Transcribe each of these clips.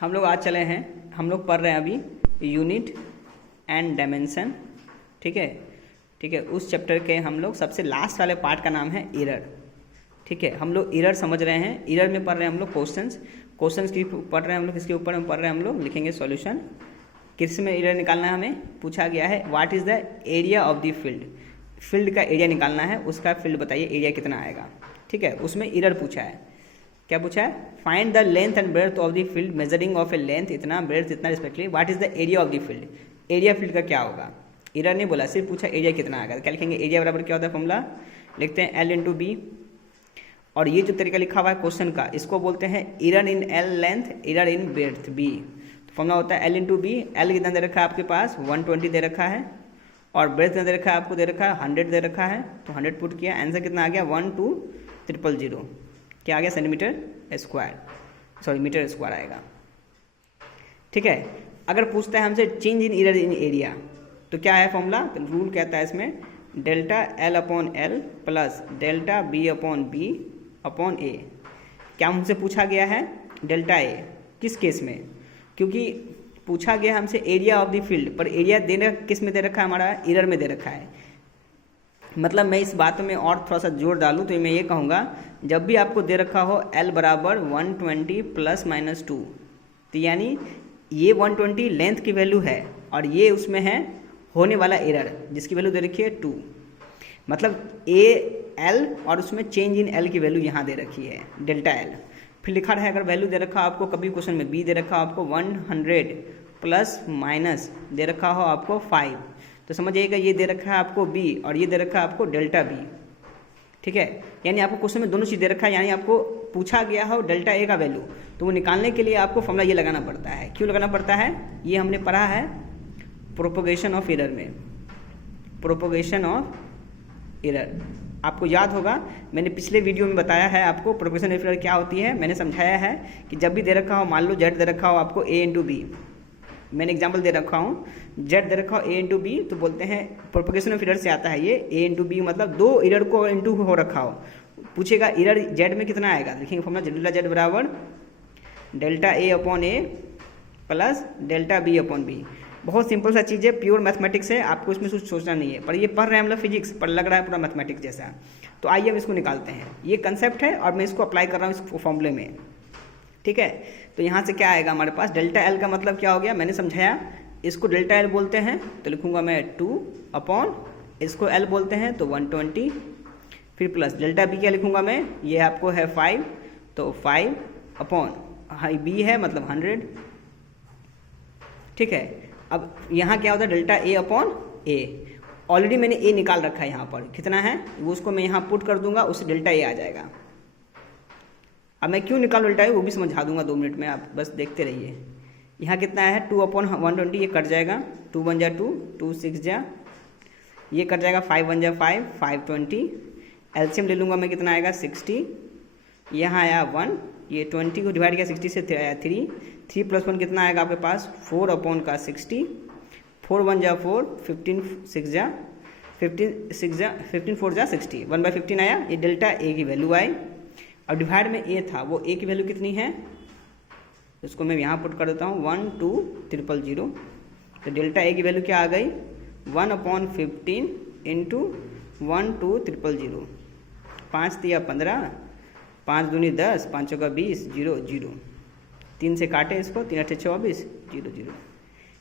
हम लोग आज चले हैं, हम लोग पढ़ रहे हैं अभी यूनिट एंड डायमेंशन। ठीक है, उस चैप्टर के हम लोग सबसे लास्ट वाले पार्ट का नाम है एरर। ठीक है, हम लोग एरर समझ रहे हैं। एरर में पढ़ रहे हैं हम लोग क्वेश्चंस की पढ़ रहे हैं हम लोग, किसके ऊपर में पढ़ रहे हैं हम लोग, लिखेंगे सॉल्यूशन। किस में एरर निकालना है हमें पूछा गया है, what is the area of the field का एरिया निकालना है, उसका फील्ड बताइए एरिया कितना आएगा। ठीक है, उसमें एरर पूछा है, क्या पूछा है, find the length and breadth of the field measuring of A length इतना, ब्रेड्थ इतना respectively, what is the area of the field. Area field का क्या होगा, एरर नहीं बोला, सिर्फ पूछा एरिया कितना आएगा। क्या लिखेंगे, एरिया बराबर क्या होता है, फॉर्मूला लिखते हैं L इंटू बी। और ये जो तरीका लिखा हुआ है क्वेश्चन का, इसको बोलते हैं error in L length, error in breadth B. तो फॉर्मूला होता है L इंटू बी। L कितना दे रखा है आपके पास, 120 दे रखा है, और ब्रेड्थ कितना दे रखा है आपको, दे रखा है 100 दे रखा है। तो 100 पुट किया, आंसर कितना आ गया 12000, क्या आ गया, centimetre square, sorry metre square आएगा। ठीक है, अगर पूछता है हमसे change in error in area, तो क्या है फॉर्मूला, रूल कहता है इसमें delta L upon L plus delta B upon B upon A। क्या हमसे पूछा गया है डेल्टा A, किस केस में, क्योंकि पूछा गया हमसे एरिया ऑफ द फील्ड, पर एरिया देने किस में दे रखा है, हमारा एरर में दे रखा है। मतलब मैं इस बात में और थोड़ा सा जोर डालूँ तो मैं ये कहूँगा, जब भी आपको दे रखा हो L बराबर 120 प्लस माइनस 2, तो यानी ये 120 लेंथ की वैल्यू है और ये उसमें है होने वाला एरर जिसकी वैल्यू दे रखी है 2, मतलब L और उसमें चेंज इन L की वैल्यू यहाँ दे रखी है डेल्टा L। फिर लिखा रहा है, अगर वैल्यू दे रखा हो आपको, कभी क्वेश्चन में B दे रखा हो आपको 100 प्लस माइनस दे रखा हो आपको 5, तो समझिएगा ये दे रखा है आपको B और ये दे रखा है आपको डेल्टा B। ठीक है, यानी आपको क्वेश्चन में दोनों चीज़ दे रखा है, यानी आपको पूछा गया हो डेल्टा A का वैल्यू, तो वो निकालने के लिए आपको फॉर्मूला ये लगाना पड़ता है। क्यों लगाना पड़ता है, ये हमने पढ़ा है प्रोपोगेशन ऑफ एरर में। प्रोपोगेशन ऑफ एरर आपको याद होगा, मैंने पिछले वीडियो में बताया है आपको प्रोपोगेशन ऑफ एरर क्या होती है। मैंने समझाया है कि जब भी दे रखा हो, मान लो Z दे रखा हो आपको A इंटू बी, मैंने एग्जाम्पल दे रखा हूँ, Z दे रखा हो A इंटू बी, तो बोलते हैं प्रोपोगेशन ऑफ एरर से आता है ये A इंटू बी, मतलब दो एरर को इंटू हो रखा हो, पूछेगा एरर Z में कितना आएगा, लिखेंगे फॉर्मूला डेल्टा Z बराबर delta A upon A plus delta B upon B। बहुत सिंपल सा चीज़ है, प्योर मैथमेटिक्स है, आपको इसमें कुछ सोचना नहीं है, पर ये पढ़ रहे हैं हम लोग फिजिक्स, पर लग रहा है पूरा मैथमेटिक्स जैसा। तो आइए हम इसको निकालते हैं, ये कंसेप्ट है और मैं इसको अप्लाई कर रहा हूँ इस फॉर्मूले में। ठीक है, तो यहाँ से क्या आएगा हमारे पास, डेल्टा L का मतलब क्या हो गया, मैंने समझाया, इसको डेल्टा L बोलते हैं तो लिखूंगा मैं 2 अपॉन, इसको L बोलते हैं तो 120, फिर प्लस डेल्टा B क्या लिखूंगा मैं, ये आपको है 5, तो 5 अपॉन B है मतलब 100। ठीक है, अब यहाँ क्या होता है delta A upon A, already मैंने A निकाल रखा है यहाँ पर, कितना है वो, उसको मैं यहाँ पुट कर दूंगा, उससे डेल्टा A आ जाएगा। अब मैं क्यों निकाल डेल्टा A वो भी समझा दूंगा 2 मिनट में, आप बस देखते रहिए। यहाँ कितना है 2 अपॉन 120, ये कट जाएगा, 2 1 जा 2, 2 6 जा, ये कट जाएगा, 5 1 जा 5, 520, एलसीएम ले लूँगा मैं, कितना आएगा 60, यहाँ आया 1, ये 20 को डिवाइड किया 60 से आया 3, 3 प्लस 1 कितना आएगा आपके पास 4 अपॉन का 60, 4 1 जा 4, 15 6 जा 15 4 जा 60, 1/15 आया, ये डेल्टा A की वैल्यू आई। अब डिवाइड में A था, वो A की वैल्यू कितनी है, उसको मैं यहाँ पुट कर देता हूँ 12000, तो डेल्टा A की वैल्यू क्या आ गई 1/15 इंटू 12000, 5 तिया 15, 5 दूनी 10, 5 चौका 20, 0 0, 3 से काटे इसको, 3 8 24, 0 0,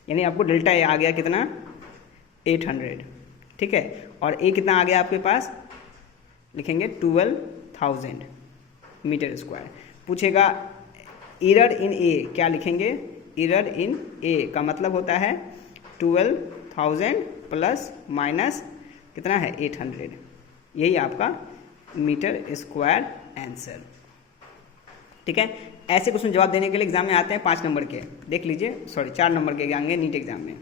यानी आपको डेल्टा A आ गया कितना 800। ठीक है, और A कितना आ गया आपके पास, लिखेंगे 12000 मीटर स्क्वायर। पूछेगा एरर इन A, क्या लिखेंगे, एरर इन A का मतलब होता है 12000 प्लस माइनस कितना है 800, यही आपका मीटर स्क्वायर आंसर। ठीक है, ऐसे क्वेश्चन जवाब देने के लिए एग्जाम में आते हैं 5 नंबर के, देख लीजिए, सॉरी 4 नंबर के आएंगे नीट एग्जाम में।